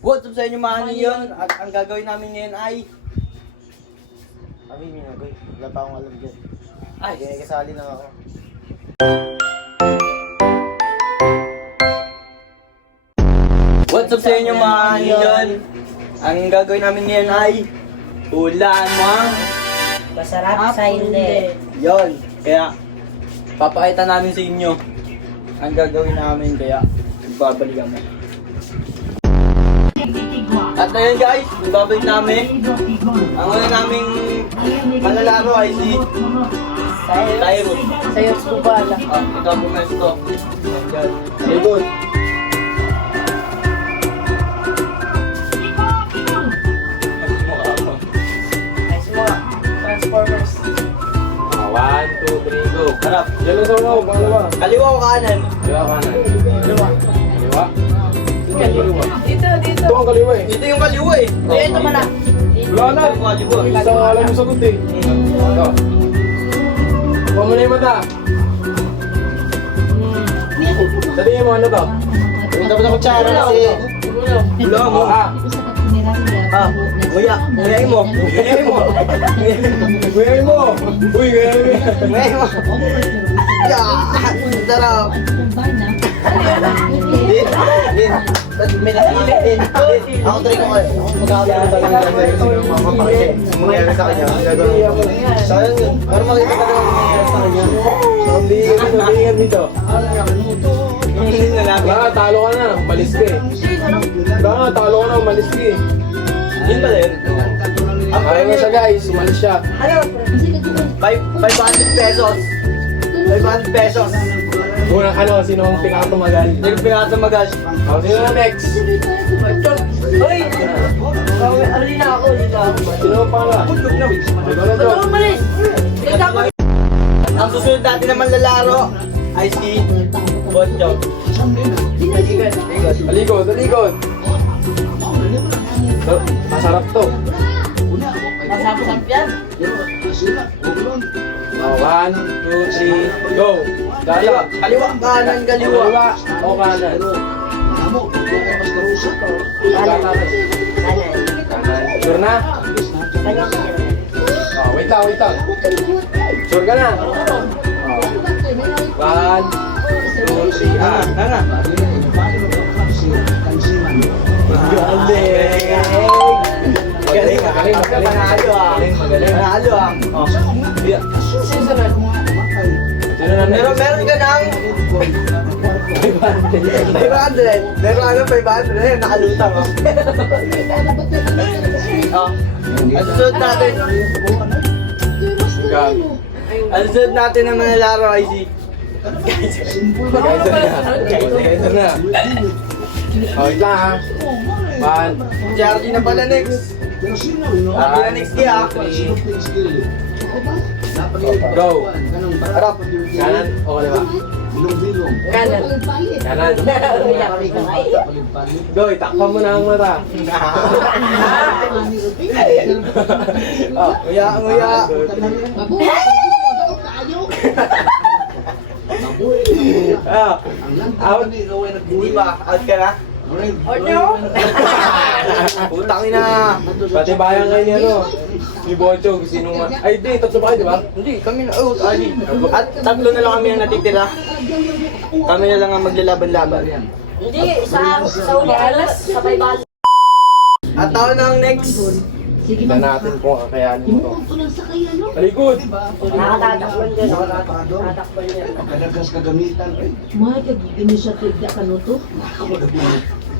What's up sa inyo mga niyon? At ang gagawin namin ngayon ay... Kami minagoy. Wala pa akong alam dyan. Ay, Kaya kasali lang ako. what's up sa inyo mga niyon? Ang gagawin namin ngayon ay... Ulan mang... Masarap sa hindi. Yon. Kaya, papakita namin sa inyo ang gagawin namin. Kaya, babalik kami. At ngayon guys, babalik namin. Ang una naming malalaro ay si Tyrus. Sa'yo sa bubala. Ikaw pumesto. Ayan. Very good. Ayos mo. Transformers. 1, 2, 3, go. Harap. Diyan lang sa unaw, pangalawa. Kaliwa o kanan? Kaliwa kanan. Dalawa. Kaliwa. Ito ang kaliwa. Dito. Ito ang kaliwa eh. Ito yung kaliwa eh. Ito man na. Wala na. Ito yung kaliwa. Isa ang alam mo sagot eh. Ito. Huwag mo na yung mata. Sabihin mo ano to? Punta mo na kutsara kasi. Wala mo. Nguya. Nguyain mo. Nguyain mo. Guyay mo. Uy, guyay mo. Nguyain mo. Sarap. Din. Din. May nakilip din. Ako try ko kayo. Magkakaroon ko talaga ng gagawin sa'yo. Mapapakita. Mangyayari sa kanya. Ang gagawin ko. Sayang yun. Para makita ka naman mangyayari sa kanya. Sabihin dito. Hindi na namin. Wala, talo ka na. Umalis ka eh. Wala, talo ka na. Umalis ka eh. Yun ba din? Ang Ayaw na siya guys. Umalis siya. 500 pesos. 500 pesos. Unang ano, sino ang pinakatumagal? Hindi ko pinakatamagal. Sino na next? Uy! Alin na ako. Dito ako. Sino ang pangala? Ikaw na John. Umalis! Ang susunod natin na manlalaro ay si Bonchong. Talikod, talikod. Masarap to. Masarap yan. 1, 2, 3, go. Gala. Kaliwa, kanan, kaliwa. Kaliwa o kanan? Kanan. Sure na? Oh, wait lang. Sure ka na? 1, 2, 3, Tara. Galing. Magaling. Panalo ah. Panalo ah. Oh. Sino na next? Meron ka ng 500. Meron ka ng 500. Ayun, nakalutang oh. Oh. Ang susunod natin. Ang susunod natin na manlalaro ay si Geyser na. Oh, wait lang ha. 1, Jardy na pala next. Jardy na next kaya. go. Harap. Kanan o kaliwa? Kanan. Kanan. Go, itakpan mo na ang mata. Oh, nguya. Out. Hindi ba? Out ka na? Utang ina. Pati bayan ngayon ni ano. Ni Bocho, sino man. Ay, di, tatlo ba kayo, di ba? Hindi, kami na out. At tatlo na lang kami ang natitira. Kami na lang ang maglalaban-laban. Hindi, sa uli alas, sabay bala. At taon na ang next. Kita natin kung kakayanin mo to. Talikod! Nakatatakpan din. Nakatatakpan din. Pagkadagas kagamitan, ay, Mga kag-initiative na kanuto.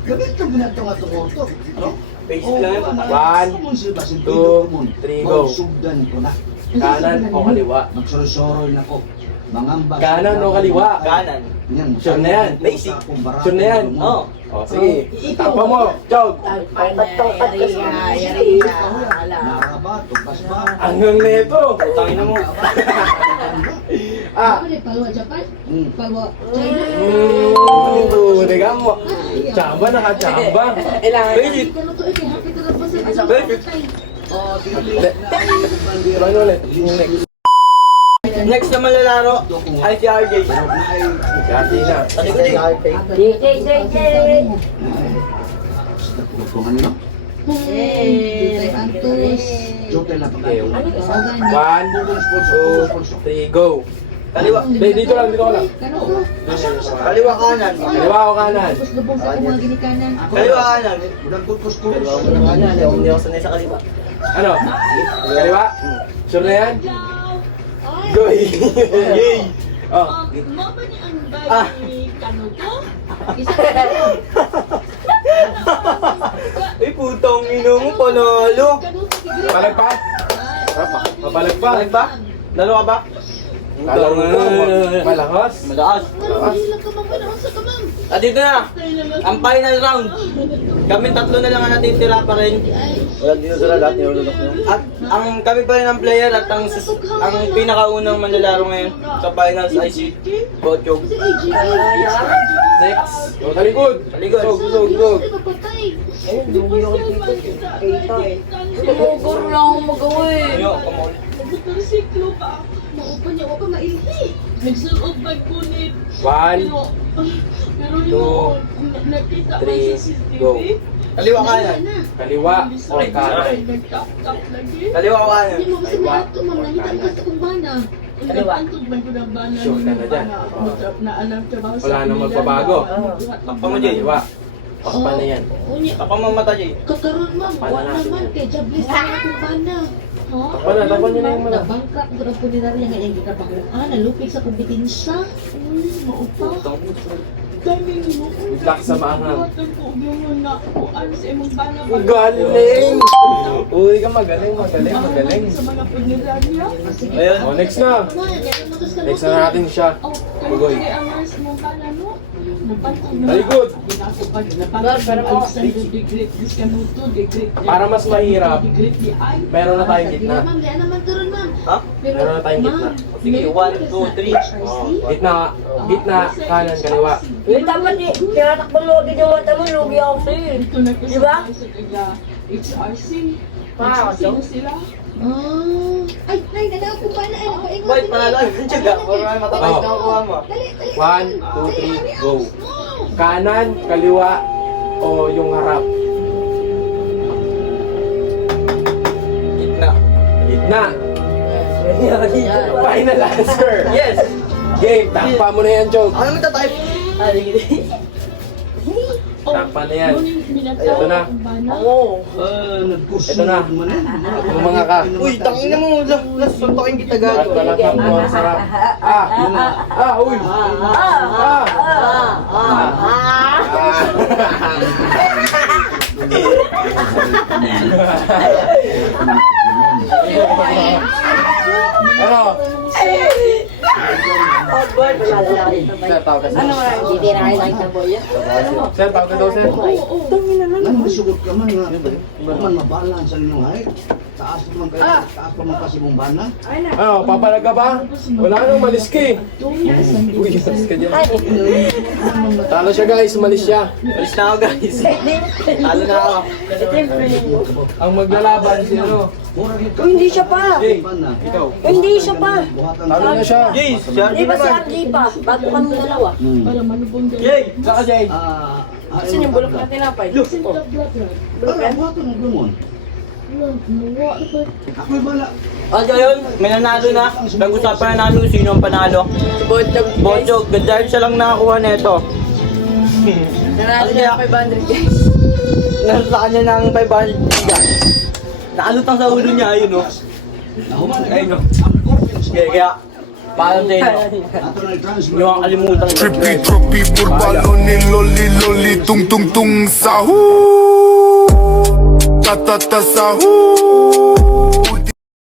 gamit ka ginatong atong auto. Ano? Basic lang yun. 1, 2, 3, go. Sugdan ko na. Kanan o kaliwa? Magsorosoroy na ko. Mangambas. Kanan o kaliwa? Kanan. Yan. Sure na yan. Basic. Sure na yan. Oo. O, sige. Takpan mo. Jog! Nakaba, tukas ba? Hanggang neto! Tangina mo. Palwa Japan, palwa China. Teka mo. Chamba, naka-chamba. Basic. Kanuto ito, happy ka na ba sa Basic. Ano ulit? Yung next. Next na manlalaro ay si RJ. Si Ate na. Talikod eh. JJ. Kung ano? Dutay Antos. Joke lang Okay, pagkain. 1, 2, 3, go. Kaliwa. Dito lang, dito ka lang. Kano to? Kaliwa kanan. Kaliwa o kanan? Tapos lubong sa akong mga ginikanan. Kaliwa kanan. Ulang kukus-kukus. Hindi ako sanay sa kaliwa. Ano? Kaliwa? Sure na yan? Go! Yay! Oh, Ah. Isa ka na. Ay, putang ino mo, panalo. palagpak! Mapalagpak! Balik ba? Lalo ka ba? Kala mo malakas. Madaas. Hilang ka mama, naon sa kamam. At dito na, ang final round. Kami tatlo na lang ang natitira pa rin. Wala dito sila lahat nilulunok nyo. At ang kami pa rin ang player at ang pinakaunang manlalaro ngayon sa finals ay si Bochog. Si AJ. Next! O, talikod! Talikod. Sug! Ay, mapatay. Tumugor lang ako magawa eh. Yo, come on. Motorsiklo pa. Maupan niya, wapa mailhi. Nagsulog magpunit. 1, Pero Two, yun, nakita ko three, sa CCTV. go. Kaliwa kanan. Kaliwa o kanan? Nagkak-kak lagi. Kaliwa kanan. Hindi mo kasi maato, ma'am. Nangitan ka sa kumbana. Nagpantog man ko ng bana. Sure ka na dyan. Na alam trabaho sa Wala nang kanila. magbabago. Takpa mo, Jay. Kaliwa. Takpan na yan. Unya, Takpa mo mata, Jay. kakaroon, ma'am. Wala naman. Kay Jablis na ang kumbana. Ha? Takpan na, takpan nyo na yung mga. Nabangkak ko ang punerarya nga yung gikapakuan. Nalupig sa kompetensya. Maupa. Dami ni mo. Black sa maanghang. Buhatan ko yung na kuan sa imong bana. Galing! Uy, ka magaling. Sa mga punerarya. Ayun. O, next na. Next na natin siya. Oh, Bugoy. kaya ang mas mong bana no. Napantog na. Talikod! Para mas mahirap, meron na tayong gitna. Ma'am, di naman karon, ma'am. Ha? Meron na tayong gitna. Sige, 1, 2, 3. Gitna, kanan, kaliwa. Yung dapat di, kaya takbang lugi yung mata mo, lugi ako sa'yo. Diba? HRC. Ah, Sino sila? Ay, nay, nalaw ko ba na? Ay, nakaingot. Boy, panalo yung tiyaga. Or may matatay na kukuha mo. Dali, dali. 1, 2, 3, go. Kanan, kaliwa, o yung harap. Gitna. Gitna. Final answer. Yes! Game, takpa mo na yan, Chog. Ano magta-type? Takpa na yan. Ito na. Oo. Ito na. Mga ka. Uy, tangin na mo. Suntokin kita At gago. talagang mo ang sarap. Uy. Ano? Oh, boy, wala lang. Sir, tawag ka sir. Ano nga, hindi na kayo nakita boy yan? Sir, tawag ka daw, sir. Ano masugot ka man nga? Man mabalance ang inyong height. Taas pa man kayo. Taas pa man kasi mong bana. Ano, papalag ka ba? Wala nang malis ka eh. Uy, malis ka dyan. Talo siya guys, malis siya. Alis na ako, guys. Talo na ako. Ang maglalaban si ano. Hindi siya pa. Jay, Bana. ikaw. Hindi siya pa. Buhatan Talo na siya. Jay, siya Hindi ba si Angie pa? Bago kami dalawa. Para malubong din. Jay! Saka Jay. Saan yung bulok natin na pa? Ano, buhatan ng lumon. Ako'y bala. At ngayon, may nanalo na. Nag-usapan na namin kung sino ang panalo. Botog. Bochog, dahil siya lang nakakuha nito. Nanalo niya 500 guys. Nasa sa kanya ng 500 giga. Nakalutang sa ulo niya, ayun o. Ayun o. Kaya, paalam sa inyo. Ato na i-transfer. Hindi ko makakalimutan. Trippy, troppy, burbaloni, loli, loli, tung, tung, tung, sahu. Ta, ta, ta, sahu.